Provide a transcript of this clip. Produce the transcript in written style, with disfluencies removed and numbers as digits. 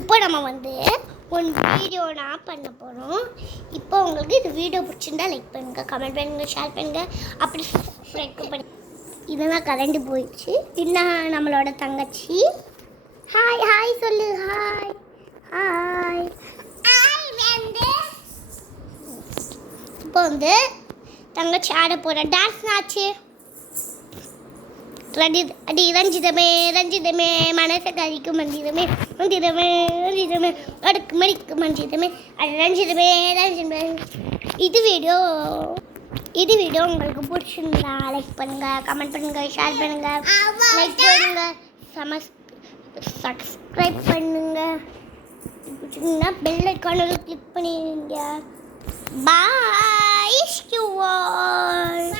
இப்போ நம்ம வந்து ஒரு வீடியோ நான் பண்ண போகிறோம். இப்போ உங்களுக்கு இந்த வீடியோ பிடிச்சிருந்தா லைக் பண்ணுங்கள், கமெண்ட் பண்ணுங்கள், ஷேர் பண்ணுங்கள், அப்படி சப்ஸ்கிரைப் பண்ணி. இதெல்லாம் கரண்ட் போயிடுச்சு. இன்னும் நம்மளோட தங்கச்சி ஹாய் ஹாய் சொல்லு. Hi hi. இப்போ வந்து தங்கச்சி ஆட போகிற டான்ஸ் ஆச்சு. அடி ரஞ்சிதமே ரஞ்சிதமே மனசை கழிக்கும் மஞ்சிதமே மஞ்சிதமே ரஞ்சிதமே அடுக்கு மடிக்கு மஞ்சிதமே அது ரஞ்சிதமே ரஞ்சிதமே. இது வீடியோ உங்களுக்கு பிடிச்சிருந்தா லைக் பண்ணுங்கள், கமெண்ட் பண்ணுங்கள், ஷேர் பண்ணுங்கள், லைக் பண்ணுங்கள், சப்ஸ்கிரைப் பண்ணுங்கள். பிடிச்சிருந்தா பெல் ஐக்கானில் கிளிக் பண்ணிடுங்க. பாய் யூ ஆல்.